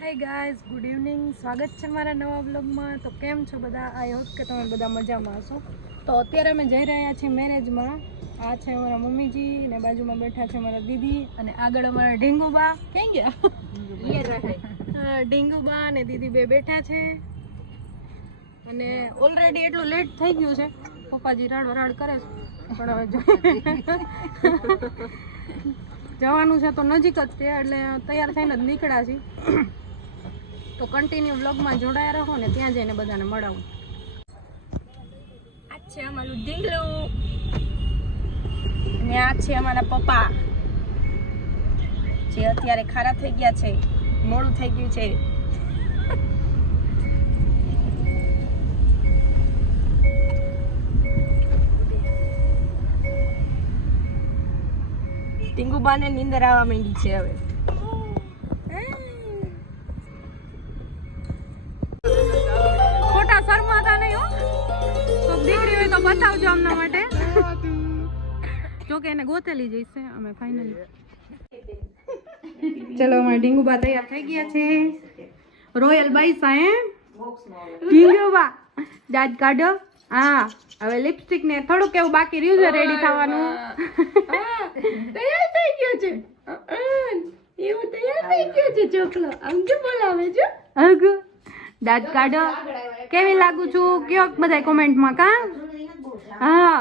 Hi guys, good evening. સ્વાગત છે મારા નવા બ્લોગમાં. તો કેમ છો બધા? આઈ હોપ કે તમે બધા મજામાં હશો. તો અત્યારે અમે જઈ રહ્યા છીએ મેરેજમાં. આ છે અમારા મમ્મીજી અને બાજુમાં બેઠા છે અમારા દીદી અને આગળ અમારા ઢીંગુબા. ક્યાં ગયા? ઢીંગુબા અને દીદી બે બેઠા છે અને ઓલરેડી એટલું લેટ થઈ ગયું છે. પપ્પાજી રાડો રાડ કરે છે પણ હવે જવાનું છે તો નજીક જ છે એટલે તૈયાર થઈને જ નીકળ્યા છીએ. તો કન્ટિન્યુ વ્લોગમાં જોડાયા રહો ને ત્યાં જઈને બધાને મળાવું. આ છે અમારું ઢીંગલું અને આ છે અમારા પપ્પા જે અત્યારે ખારા થઈ ગયા છે, મોડું થઈ ગયું છે. ટીંગુબાને નીંદર આવવા માંડી છે હવે. ખોટા શરમાતા નહીં હો. તો દીકરી હોય તો બતાવજો અમના માટે. જો કે એને ગોતેલી જઈશે અમે ફાઇનલી. ચલો અમારા ઢીંગુબા તૈયાર થઈ ગયા છે. રોયલ બાઈસા હે ઢીંગુબા દાંત કાઢો. હા હવે લિપસ્ટિક ને થોડુંક એવું બાકી રહ્યું છે રેડી થવાનું. તૈયાર થઈ ગયો છે એવું તૈયાર થઈ ગયો છે ચોકલો. આમ કે બોલાવે છે હગ દાંત કાઢો. કેવી લાગુ છું કયો બધા કોમેન્ટમાં કા. હા